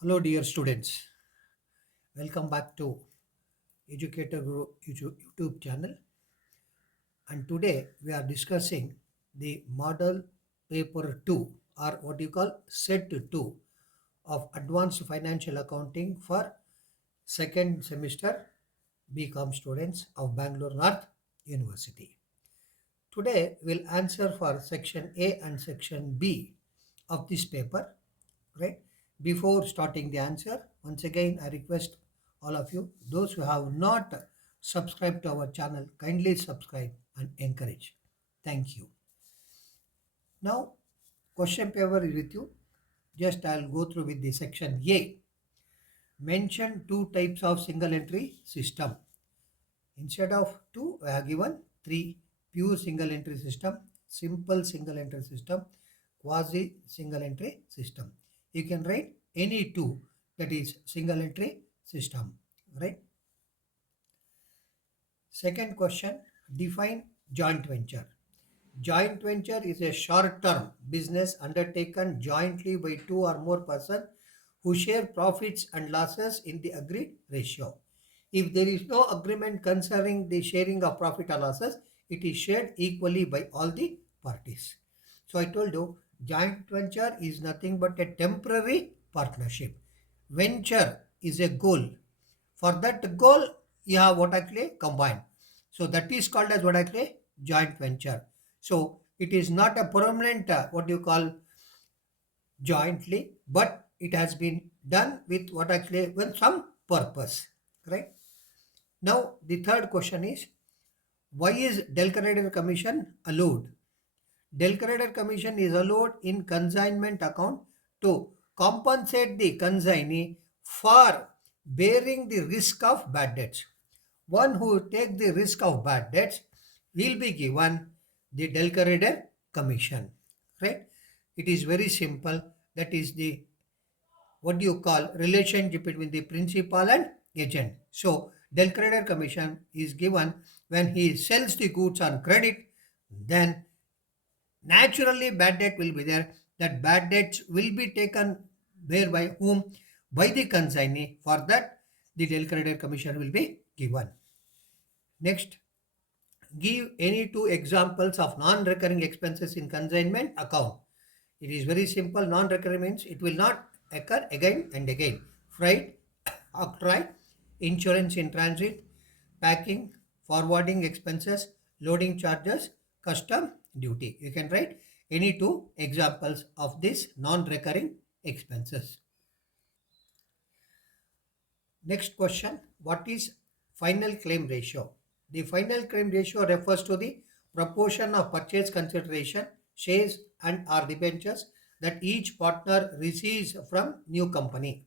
Hello, dear students. Welcome back to Educator Guru YouTube channel. And today we are discussing the Model Paper 2 or what you call Set 2 of Advanced Financial Accounting for second semester BCom students of Bangalore North University. Today we'll answer for section A and section B of this paper, right? Before starting the answer, once again I request all of you, those who have not subscribed to our channel, kindly subscribe and encourage. Thank you. Now, question paper is with you. Just I'll go through with the section A. Mention two types of single entry system. Instead of two, I have given three: pure single entry system, simple single entry system, quasi single entry system. You can write any two, that is single entry system, right? Second question, define joint venture. Joint venture is a short-term business undertaken jointly by two or more persons who share profits and losses in the agreed ratio. If there is no agreement concerning the sharing of profit or losses, it is shared equally by all the parties. So I told you, joint venture is nothing but a temporary partnership. Venture is a goal. For that goal, you have what actually combined. So that is called as what actually joint venture. So it is not a permanent what you call jointly, but it has been done with what actually with some purpose, right? Now the third question is, why is Delcarader Commission allowed? Delcarader Commission is allowed in consignment account to compensate the consignee for bearing the risk of bad debts. One who takes the risk of bad debts will be given the Delcarader Commission, right? It is very simple. That is the what do you call relationship between the principal and agent. So Delcarader Commission is given when he sells the goods on credit, then naturally bad debt will be there. That bad debts will be taken there by whom? By the consignee. For that, the Delcarader Commission will be given. Next, give any two examples of non-recurring expenses in consignment account. It is very simple. Non-recurring means it will not occur again and again. Freight, octroi, insurance in transit, packing, forwarding expenses, loading charges, custom duty. You can write any two examples of these non-recurring expenses. Next question, what is final claim ratio? The final claim ratio refers to the proportion of purchase consideration, shares and or debentures that each partner receives from new company.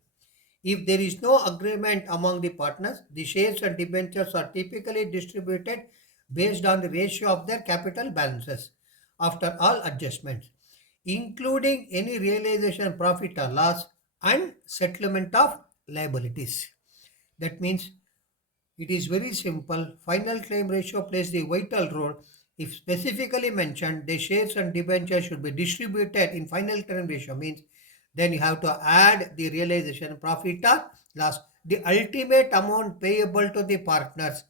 If there is no agreement among the partners, the shares and debentures are typically distributed based on the ratio of their capital balances after all adjustments, including any realization profit or loss and settlement of liabilities. That means it is very simple. Final claim ratio plays the vital role. If specifically mentioned, the shares and debentures should be distributed in final claim ratio means then you have to add the realization profit or loss. The ultimate amount payable to the partners,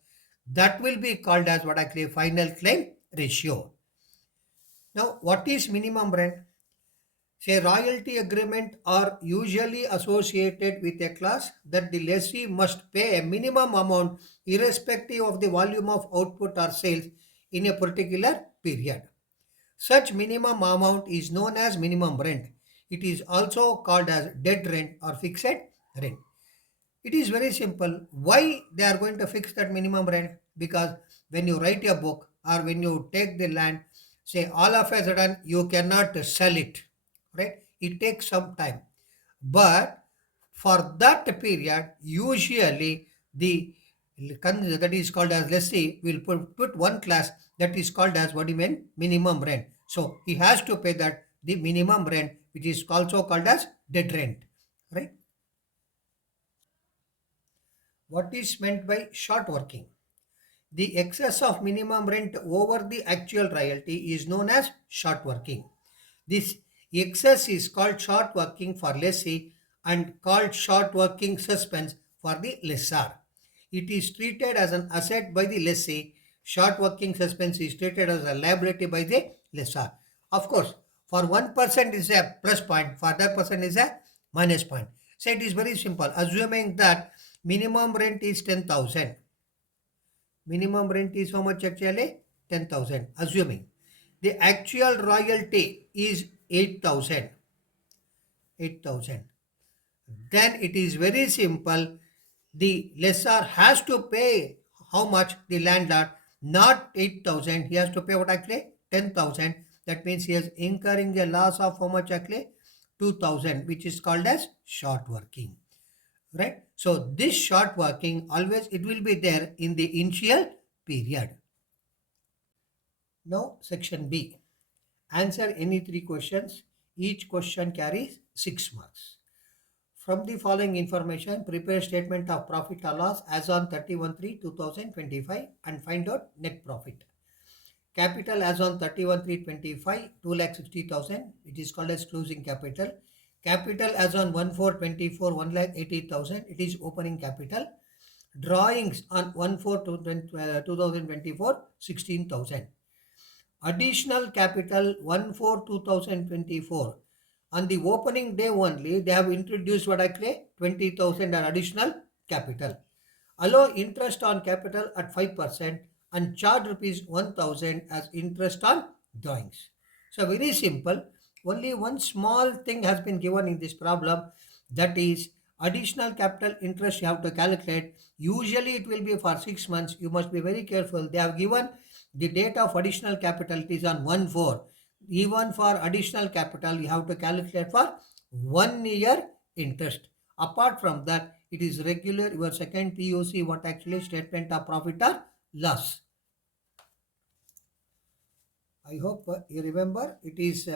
that will be called as what actually final claim ratio. Now, what is minimum rent? Say royalty agreement are usually associated with a clause that the lessee must pay a minimum amount irrespective of the volume of output or sales in a particular period. Such minimum amount is known as minimum rent. It is also called as dead rent or fixed rent. It is very simple. Why they are going to fix that minimum rent? Because when you write a book or when you take the land, say all of a sudden you cannot sell it, right? It takes some time. But for that period, usually the that is called as lessee will put one class that is called as what do you mean minimum rent. So he has to pay that the minimum rent, which is also called as dead rent, right? What is meant by short working? The excess of minimum rent over the actual royalty is known as short working. This excess is called short working for lessee and called short working suspense for the lessor. It is treated as an asset by the lessee. Short working suspense is treated as a liability by the lessor. Of course, for one person is a plus point, for that person is a minus point. So it is very simple. Assuming that minimum rent is 10,000. Minimum rent is how much actually? 10,000. Assuming. The actual royalty is 8,000. 8,000. Then it is very simple. The lessor has to pay how much? The landlord, not 8,000. He has to pay what actually? 10,000. That means he is incurring a loss of how much actually? 2,000, which is called as short working. Right? So this short working always it will be there in the initial period. Now section B. Answer any three questions. Each question carries 6 marks. From the following information, prepare statement of profit or loss as on 31/3/2025 and find out net profit. Capital as on 31/3/25, 2,60,000. It is called as closing capital. Capital as on 1/4/24, 1,80,000. It is opening capital. Drawings on 1/4/2024, 16,000. Additional capital 1/4/2024. On the opening day only, they have introduced what actually 20,000 are additional capital. Allow interest on capital at 5% and charge rupees 1,000 as interest on drawings. So very simple. Only one small thing has been given in this problem, that is additional capital interest you have to calculate. Usually it will be for 6 months. You must be very careful. They have given the date of additional capital, it is on 1/4. Even for additional capital, you have to calculate for 1 year interest. Apart from that, it is regular, your second POC, what actually statement of profit or loss. I hope you remember. It is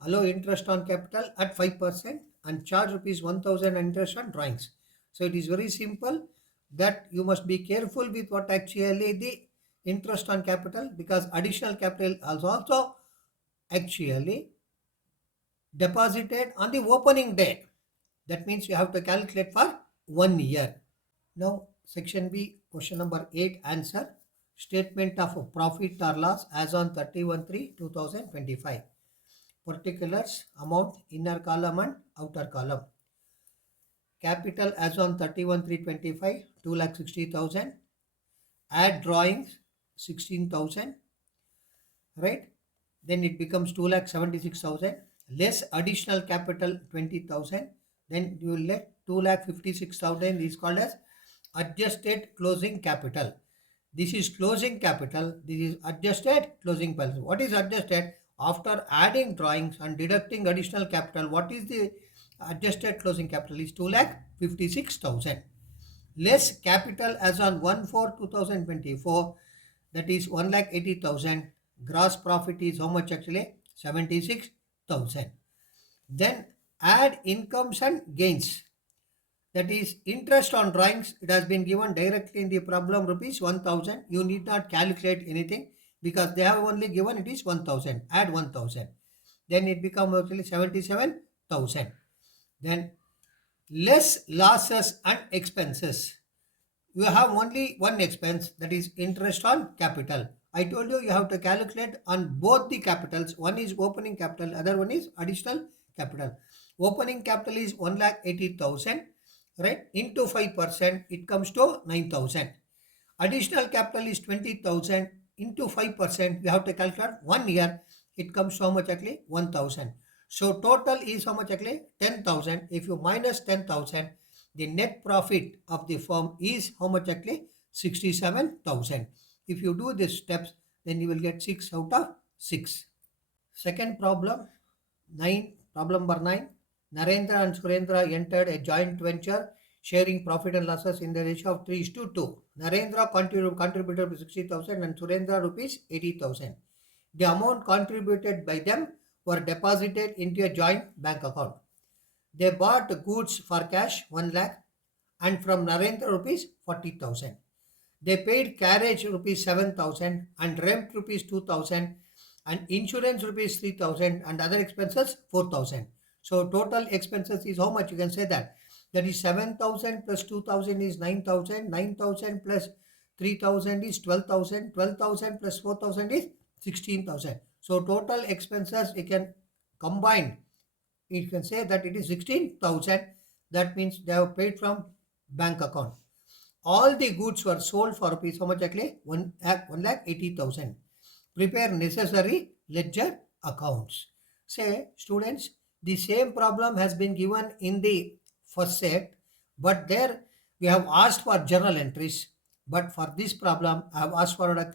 allow interest on capital at 5% and charge rupees 1,000 interest on drawings. So it is very simple that you must be careful with what actually the interest on capital, because additional capital is also actually deposited on the opening date. That means you have to calculate for 1 year. Now, section B, question number 8, answer. Statement of profit or loss as on 31/3/2025. Particulars, amount, inner column and outer column. Capital as on 31/3/25, 2,60,000. Add drawings, 16,000. Right? Then it becomes 2,76,000. Less additional capital, 20,000. Then you will let 2,56,000 is called as adjusted closing capital. This is closing capital. This is adjusted closing capital. What is adjusted? After adding drawings and deducting additional capital, what is the adjusted closing capital? Is 2,56,000. Less capital as on 1/4/2024, that is 1,80,000. Gross profit is how much actually? 76,000. Then add incomes and gains. That is interest on drawings. It has been given directly in the problem, rupees 1,000. You need not calculate anything because they have only given it is 1,000. Add 1,000. Then it becomes actually 77,000. Then less losses and expenses. You have only one expense, that is interest on capital. I told you have to calculate on both the capitals. One is opening capital, other one is additional capital. Opening capital is 1,80,000, right? Into 5%, it comes to 9,000. Additional capital is 20,000 into 5%. You have to calculate 1 year. It comes so much actually? 1,000. So total is how much actually? 10,000. If you minus 10,000, the net profit of the firm is how much actually? 67,000. If you do these steps, then you will get 6 out of 6. Second problem, 9. Problem number 9. Narendra and Surendra entered a joint venture sharing profit and losses in the ratio of 3:2. Narendra contributed 60,000 and Surendra rupees 80,000. The amount contributed by them were deposited into a joint bank account. They bought goods for cash 1 lakh and from Narendra rupees 40,000. They paid carriage rupees 7,000 and rent rupees 2,000 and insurance rupees 3,000 and other expenses 4,000. So total expenses is how much? You can say that. That is 7,000 plus 2,000 is 9,000. 9,000 plus 3,000 is 12,000. 12,000 plus 4,000 is 16,000. So total expenses you can combine. You can say that it is 16,000. That means they have paid from bank account. All the goods were sold for rupees how much actually? 1,80,000. Prepare necessary ledger accounts. Say, students, the same problem has been given in the first set, but there we have asked for journal entries. But for this problem, I have asked for a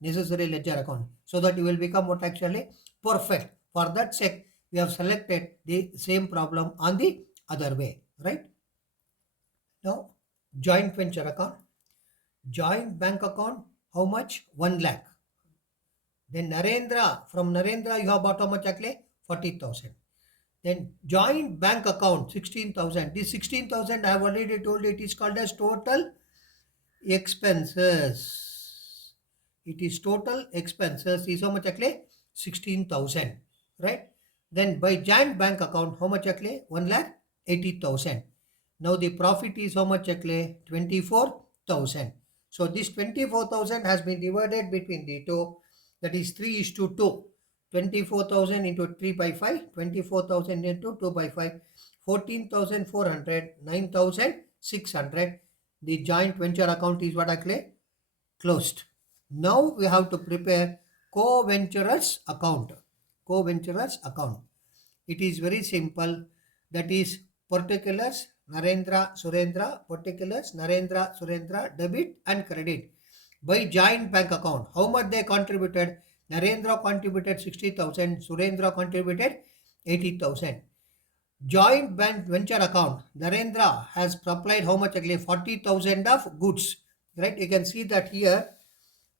necessary ledger account so that you will become what actually perfect. For that sake, we have selected the same problem on the other way, right? Now, joint venture account. Joint bank account, how much? 1 lakh. Then Narendra, from Narendra you have bought how much actually? 40,000. Then joint bank account 16,000. This 16,000 I have already told you, it is called as total expenses. It is total expenses is how much actually? 16,000. Right? Then by joint bank account, how much actually? 1,80,000. Now the profit is how much actually? 24,000. So this 24,000 has been divided between the two. That is 3 is to 2. 24,000 into 3 by 5. 24,000 into 2 by 5. 14,400. 9,600. The joint venture account is what actually? Closed. Now we have to prepare co-venturers account. Co-venturers account. It is very simple. That is particulars Narendra Surendra, particulars Narendra Surendra, debit and credit by joint bank account. How much they contributed? Narendra contributed 60,000, Surendra contributed 80,000. Joint bank venture account, Narendra has supplied how much actually? 40,000 of goods. Right? You can see that here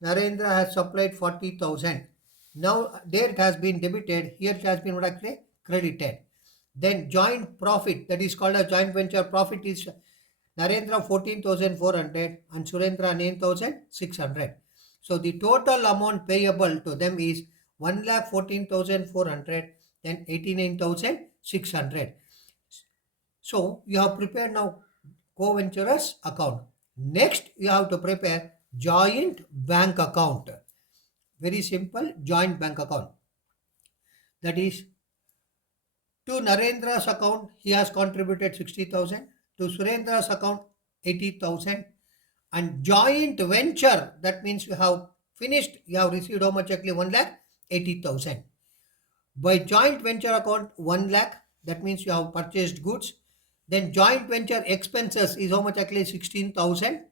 Narendra has supplied 40,000. Now there it has been debited, here it has been what actually? Credited. Then joint profit, that is called a joint venture profit, is Narendra 14,400 and Surendra 9,600. So the total amount payable to them is 1,14,400 then 89,600. So you have prepared now co-venturers account. Next you have to prepare joint bank account. Very simple, joint bank account. That is, to Narendra's account, he has contributed 60,000. To Surendra's account, 80,000. And joint venture, that means you have finished, you have received how much actually? 1,80,000. By joint venture account, 1 lakh, that means you have purchased goods. Then joint venture expenses is how much actually? 16,000.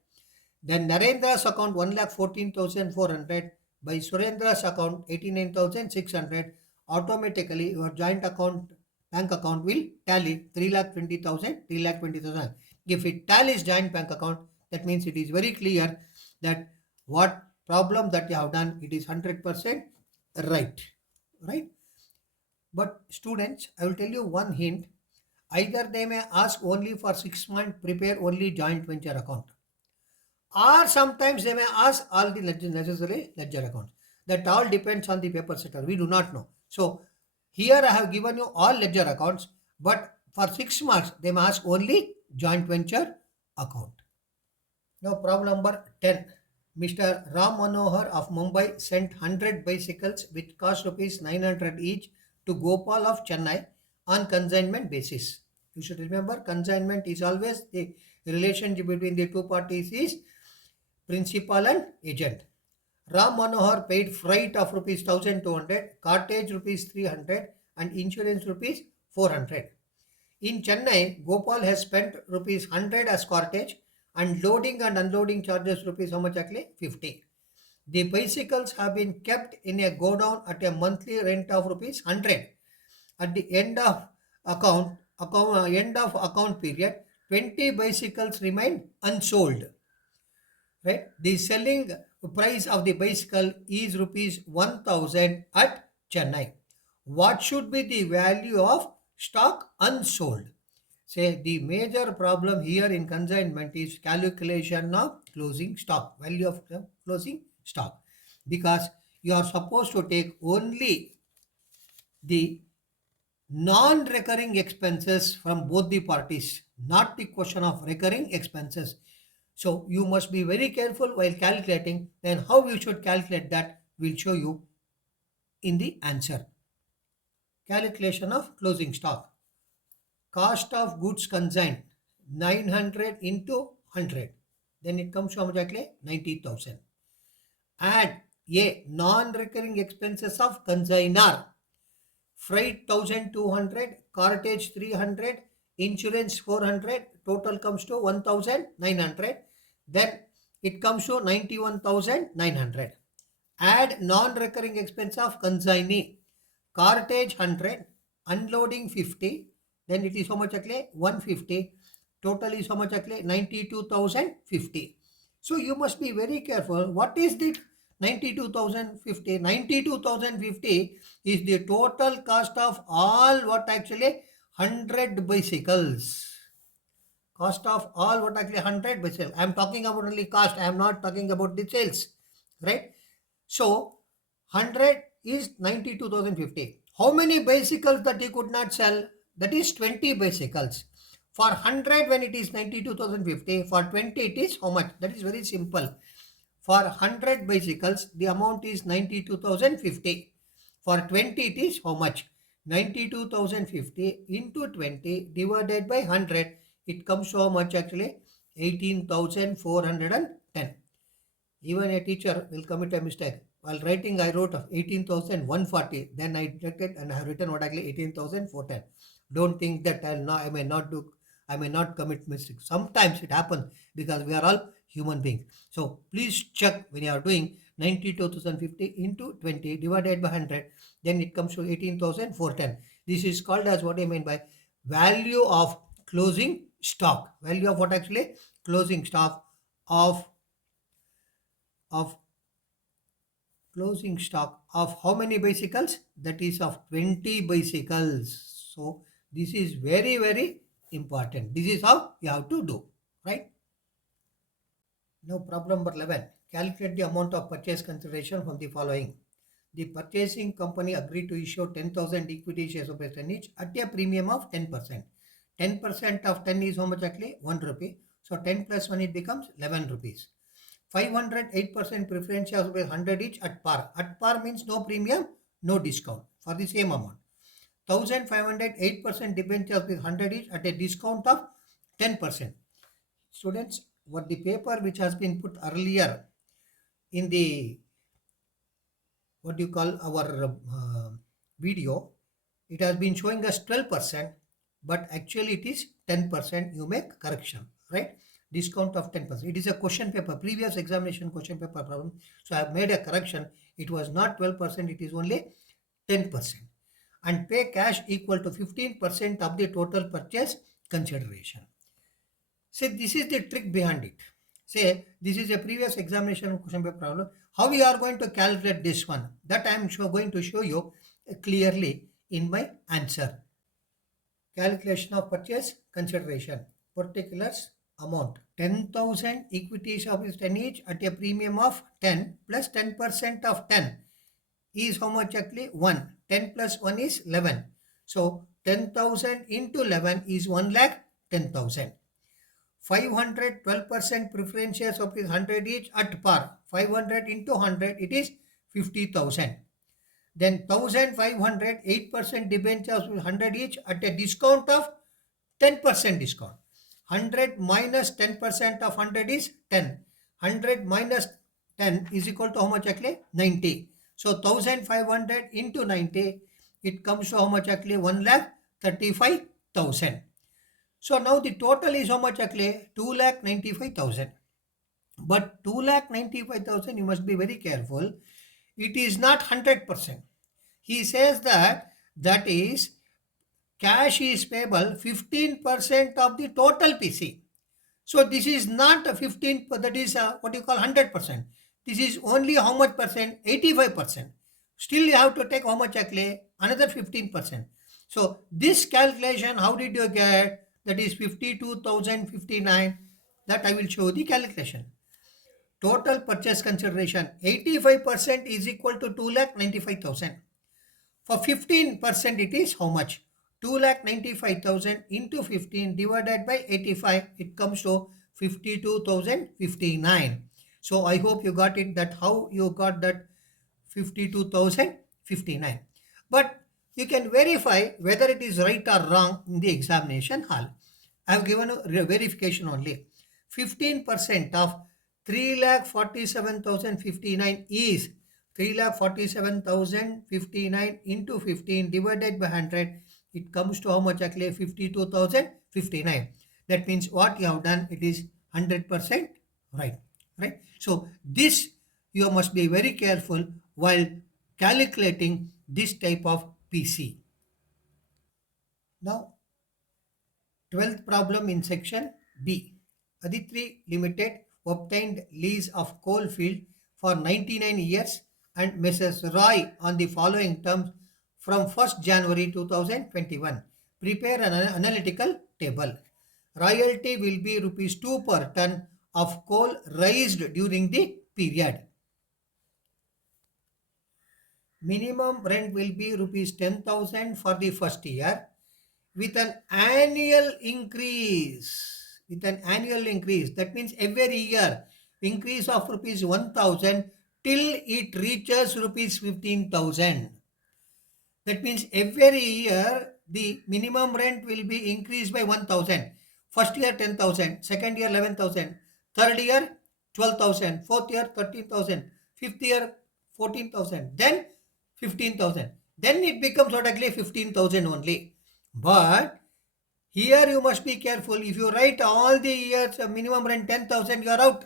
Then Narendra's account 1,14,400. By Surendra's account 89,600. Automatically your joint account bank account will tally 3,20,000, 3,20,000. If it tallies joint bank account, that means it is very clear that what problem that you have done, it is 100% right. Right? But students, I will tell you one hint. Either they may ask only for 6 months, prepare only joint venture account, or sometimes they may ask all the necessary ledger accounts. That all depends on the paper setter. We do not know. So here I have given you all ledger accounts, but for 6 marks they may ask only joint venture account. Now problem number 10. Mr. Ram Manohar of Mumbai sent 100 bicycles which cost rupees 900 each to Gopal of Chennai on consignment basis. You should remember, consignment is always the relationship between the two parties is principal and agent. Ram Manohar paid freight of rupees 1,200, cartage rupees 300 and insurance rupees 400. In Chennai, Gopal has spent rupees 100 as cartage and loading and unloading charges rupees how much actually? 50. The bicycles have been kept in a godown at a monthly rent of rupees 100. At the end of account period, 20 bicycles remain unsold. Right? The selling price of the bicycle is rupees 1,000 at Chennai. What should be the value of stock unsold? Say the major problem here in consignment is calculation of closing stock, value of closing stock, because you are supposed to take only the non-recurring expenses from both the parties, not the question of recurring expenses. So you must be very careful while calculating. Then how you should calculate that will show you in the answer. Calculation of closing stock. Cost of goods consigned 900 into 100. Then it comes to how much exactly? 90,000. Add a non-recurring expenses of consignor. Freight 1200, cartage 300, insurance 400, total comes to 1900. Then it comes to 91,900. Add non-recurring expense of consignee. Cartage 100, unloading 50, then it is how much actually? 150. Total is how much actually? 92,050. So you must be very careful. What is the 92,050? 92,050 is the total cost of all what actually 100 bicycles. Cost of all what actually 100 bicycles. I am talking about only cost. I am not talking about the sales. Right? So 100 is 92,050. How many bicycles that he could not sell? That is 20 bicycles. For 100 when it is 92,050, for 20 it is how much? That is very simple. For 100 bicycles, the amount is 92,050. For 20 it is how much? 92,050 into 20 divided by 100. It comes to how much actually? 18,410. Even a teacher will commit a mistake. While writing, I wrote 18,140. Then I detected and I have written what exactly 18,410. Don't think that I may not do, I may not commit mistakes. Sometimes it happens because we are all human beings. So please check when you are doing 92,050 into 20 divided by 100. Then it comes to 18,410. This is called as what I mean by value of closing stock. Value of what actually? Closing stock of closing stock of how many bicycles? That is of 20 bicycles. So this is very, very important. This is how you have to do, right? Now problem number 11. Calculate the amount of purchase consideration from the following. The purchasing company agreed to issue 10,000 equity shares of 10 each at a premium of 10%. 10% of 10 is how much actually? 1 rupee. So 10 plus 1 it becomes 11 rupees. 508% preference shares will be 100 each at par. At par means no premium, no discount for the same amount. 1,508% debentures will be 100 each at a discount of 10%. Students, what the paper which has been put earlier in the what do you call our video, it has been showing us 12%, but actually it is 10%. You make correction, right? Discount of 10%. It is a question paper, previous examination question paper problem. So I have made a correction. It was not 12%, it is only 10%. And pay cash equal to 15% of the total purchase consideration. Say this is the trick behind it. Say this is a previous examination question paper problem. How we are going to calculate this one? That I am going to show you clearly in my answer. Calculation of purchase consideration. Particulars amount. 10,000 equity shop is 10 each at a premium of 10 plus 10% of 10 is how much actually? 1. 10 plus 1 is 11. So 10,000 into 11 is 1 lakh 10,000. 500 12% preference shares of 100 each at par. 500 into 100 it is 50,000. Then 1,500 8% debentures with 100 each at a discount of 10% discount. 100 minus 10% of 100 is 10. 100 minus 10 is equal to how much actually? 90. So 1,500 into 90, it comes to how much actually? 1,35,000. So now the total is how much actually? 2,95,000. But 2,95,000, you must be very careful. It is not 100%. He says that is cash is payable 15% of the total PC. So this is not a 15, that is what you call 100%. This is only how much percent? 85%. Still you have to take how much actually? Another 15%. So this calculation, how did you get? That is 52,059. That I will show the calculation. Total purchase consideration 85% is equal to 2,95,000. For 15% it is how much? 2,95,000 into 15 divided by 85, it comes to 52,059. So I hope you got it, that how you got that 52,059. But you can verify whether it is right or wrong in the examination hall. I have given a verification only. 15% of 3,47,059 is 3,47,059 into 15 divided by 100. It comes to how much actually? 52,059. That means what you have done, it is 100% right. Right. So this you must be very careful while calculating this type of PC. Now 12th problem in section B. Aditri Limited obtained lease of coal field for 99 years and Mrs. Roy on the following terms from 1st January 2021. Prepare an analytical table. Royalty will be rupees 2 per ton of coal raised during the period. Minimum rent will be rupees 10,000 for the first year with an annual increase. That means every year increase of rupees 1,000 till it reaches rupees 15,000. That means every year the minimum rent will be increased by 1,000. First year 10,000, second year 11,000, third year 12,000, fourth year 13,000, fifth year 14,000, then 15,000. Then it becomes automatically 15,000 only. But here you must be careful. If you write all the years minimum rent 10,000, you are out.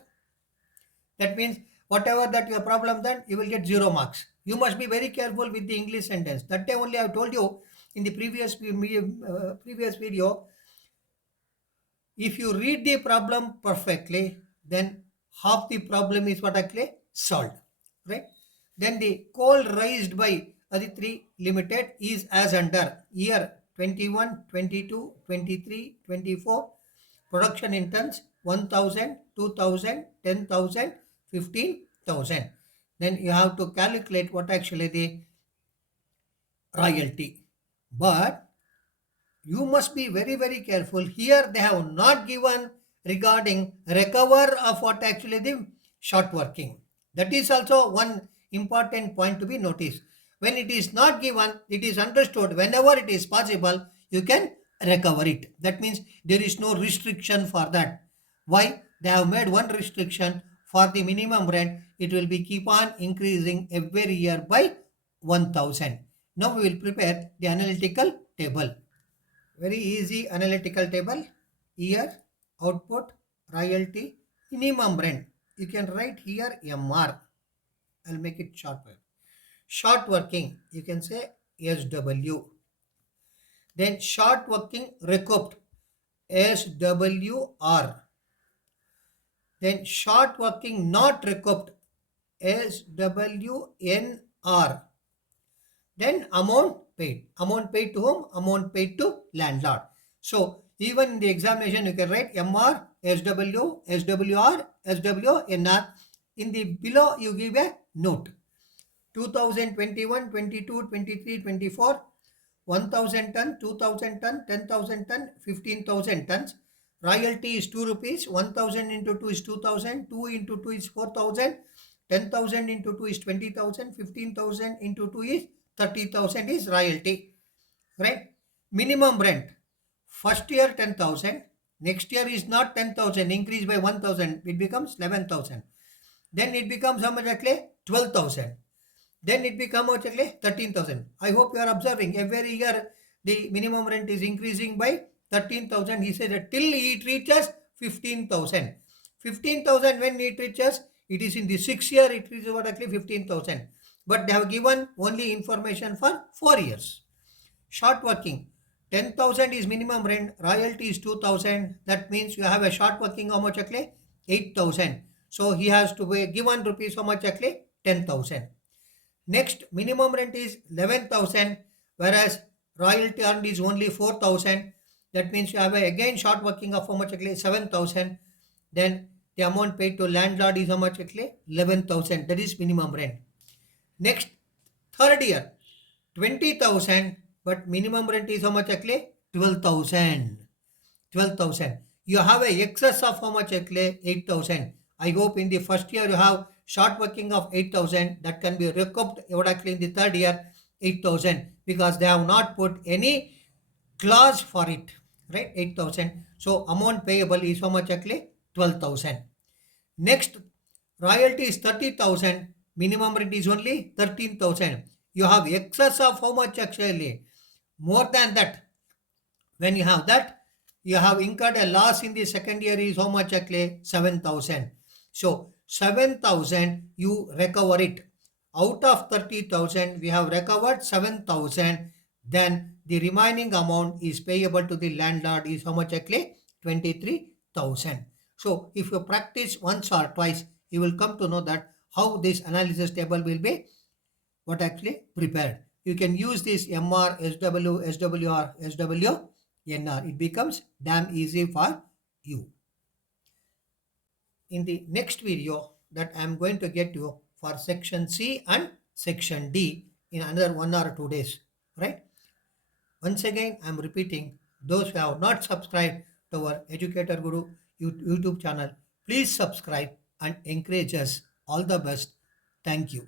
That means whatever that your problem, then you will get 0 marks. You must be very careful with the English sentence. That time only I have told you in the previous video. If you read the problem perfectly, then half the problem is what actually solved, right? Then the coal raised by Aditri Limited is as under year 21, 22, 23, 24. Production in tons 1,000, 2,000, 10,000, 15,000. Then you have to calculate what actually the royalty. But you must be very, very careful. Here they have not given regarding recover of what actually the short working. That is also one important point to be noticed. When it is not given, it is understood whenever it is possible, you can recover it. That means there is no restriction for that. Why? They have made one restriction for the minimum rent. It will be keep on increasing every year by 1,000. Now we will prepare the analytical table. Very easy analytical table. Year, output, royalty, minimum rent. You can write here MR. I'll make it shorter. Short working, you can say SW. Then short working recouped, SWR. Then short working not recouped, SWNR. Then amount paid. Amount paid to whom? Amount paid to landlord. So even in the examination you can write MR, SW, SWR, SWNR. In the below you give a note. 2021, 22, 23, 24, 1,000 ton, 2,000 ton, 10,000 ton, 15,000 tons. Royalty is 2 rupees. 1,000 into 2 is 2,000. 2 into 2 is 4,000. 10,000 into 2 is 20,000. 15,000 into 2 is 30,000 is royalty. Right? Minimum rent. First year 10,000. Next year is not 10,000. Increase by 1,000. It becomes 11,000. Then it becomes how much actually? 12,000. Then it becomes actually 13,000. I hope you are observing. Every year the minimum rent is increasing by 13,000. He said that till it reaches 15,000. 15,000 when it reaches, it is in the 6th year it reaches about actually 15,000. But they have given only information for 4 years. Short working. 10,000 is minimum rent. Royalty is 2,000. That means you have a short working how much actually? 8,000. So he has to pay given rupees how much actually? 10,000. Next, minimum rent is 11,000, whereas royalty earned is only 4,000. That means you have again short working of how much actually? 7,000. Then the amount paid to landlord is how much actually? 11,000. That is minimum rent. Next, third year, 20,000, but minimum rent is how much actually? 12,000. 12,000. You have a excess of how much actually? 8,000. I hope in the first year you have short working of 8,000 that can be recouped actually in the third year 8,000 because they have not put any clause for it, right? 8,000. So amount payable is how much actually? 12,000. Next, royalty is 30,000. Minimum rent is only 13,000. You have excess of how much actually? More than that. When you have that, you have incurred a loss in the second year is how much actually? 7,000. So 7,000 you recover it. Out of 30,000 we have recovered 7,000. Then the remaining amount is payable to the landlord is how much actually? 23,000. So if you practice once or twice, you will come to know that how this analysis table will be what actually prepared. You can use this MR, SW, SWR, SWNR. It becomes damn easy for you. In the next video that I am going to get you for section C and section D in another 1 or 2 days. Right? Once again, I am repeating, those who have not subscribed to our Educator Guru YouTube channel, please subscribe and encourage us. All the best. Thank you.